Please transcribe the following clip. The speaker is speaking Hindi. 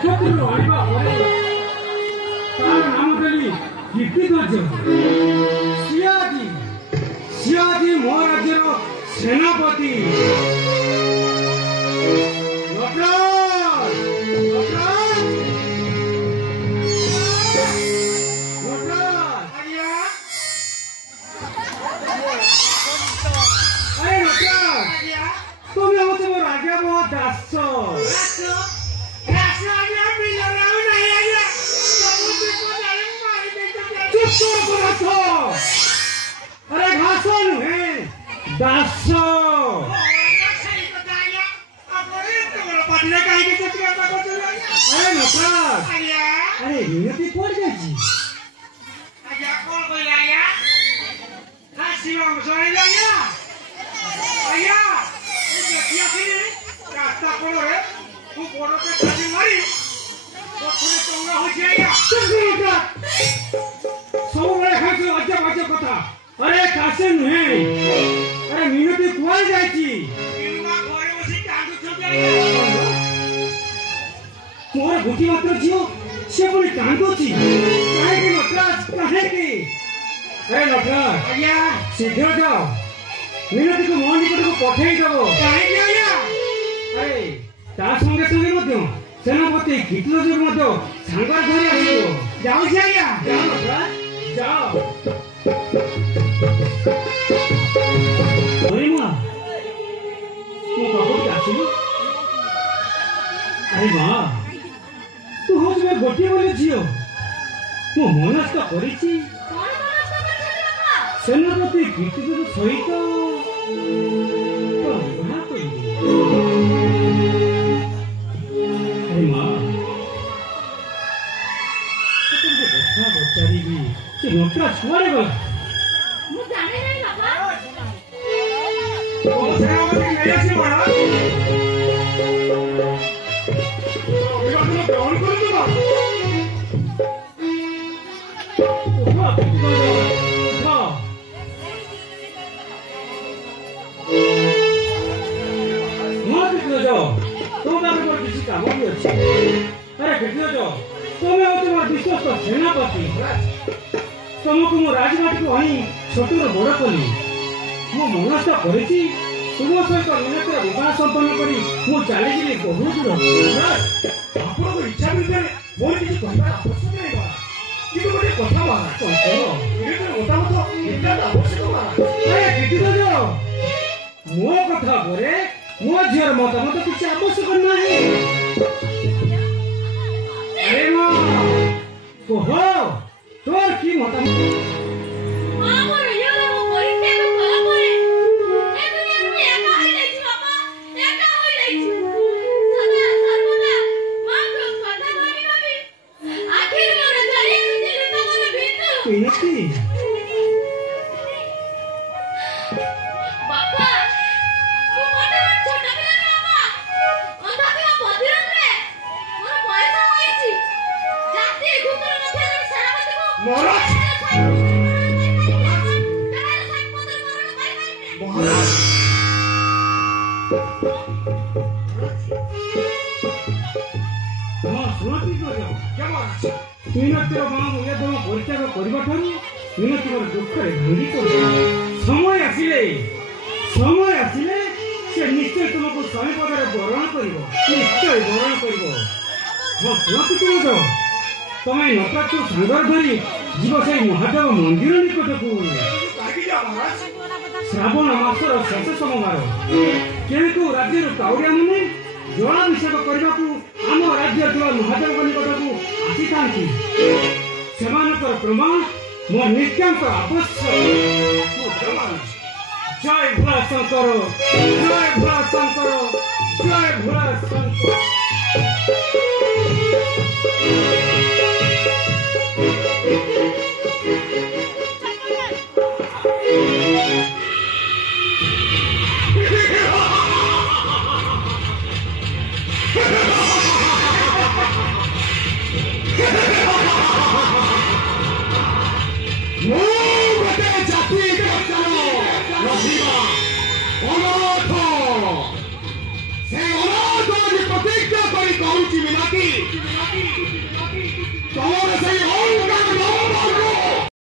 नक्षत्र आइबा परे तार नाम देली कीर्तिध्वज सियाजी मो राज्यर सेनापति तुम्हें होते वो राजा बहुत दास अरे घासो नुहे दास अरे नटराज अरे विनती पड़ जाएगी रास्ता पड़े तू बड़ के छाड़ी मारी पछरे चंगा हो जाएगा सब बड़े खाइছো अजब अजब कथा अरे कासे नुहे अरे मिनती कुआल जाईची इनुआ घरे बसी कांदु छबिया मोर गुटी मात्र जियो से पुणी कांदुची काहे की नटराज काहे की अरे नटराज आज्ञा शीघ्र जाओ मिनती को मोहन निकट को पठेई दबो काहे की आज्ञा अरे ता संगे संगे मध्य सेनापति कीर्तिध्वज मध्य सांगर धरि आइबो जाओ से आज्ञा जाओ नटराज जाओ अरे मां तू कबो आसिलु अरे मां तू हो तुम गोटी बोले झियो मो मनस्थ करिछि सेनापति कीर्तिध्वज सहित अरे मां तुमको देखा बचारी भी से नोटरा छुआरे गला मु जाने नहीं बाबा ओ सेनापति ले आसी बड़ा विवाह ग्रहण कर दूंगा काम भी अच्छी अरे कीर्तिध्वज तुम्हें हो तुम विश्वस्त सेनापति तुमको मो राजघाट को आनी छोट बड़ कली मो मनस्थ करिछि तुम सहित मिनतिर विवाह संपन्न करी मु चली जी बहुत दूर आपन इच्छा विषय मोर किसी कहबार आवश्यक नहीं बा किंतु गोटे कथा महाराज चंचल मतामत इतना आवश्यक महाराज अरे कीर्तिध्वज मो कथा परे मो झीर मतामत किसी आवश्यक नहीं अरे मां कहो तोर की मतामत मां मोर योले मो परिते को कला परे ए दुनिया में एका होई जाईछि बाबा एका होई जाईछि सदा सर्वदा मां को कथा भाबी भाबी आखिर मोर जारी खुजी लुटा मोर बिंदु पिनती बाबा तू मोटे छोटा पिला बाबा अंधा पिला बदिरन रे मोर बयस होईछि जाति गुतर मध्ये सेनापति को मोरा महाराज हां सुनती तो जाओ क्या महाराज मिनतिर मां मुझे तुम परित्याग करबा ठारू मिनतिर दुख रे भांगी को समय आसिले से निश्चय तुमको स्वामी पदरे वरण करिवो निश्चय वरण करिवो हां सुनती तो जाओ तमे नटराज सांगर धरी जीव से महादेव मंदिर निकट को लागी जा महाराज श्रावण मासर शेष सोमवार केतु राज्य काउरिया माने जलाभिषेक करने को आम राज्य महादेव निकट को आसी था प्रमाण मोर नित्यांत आवश्यक जय भोला शंकर जय भोला शंकर जय भोला शंकर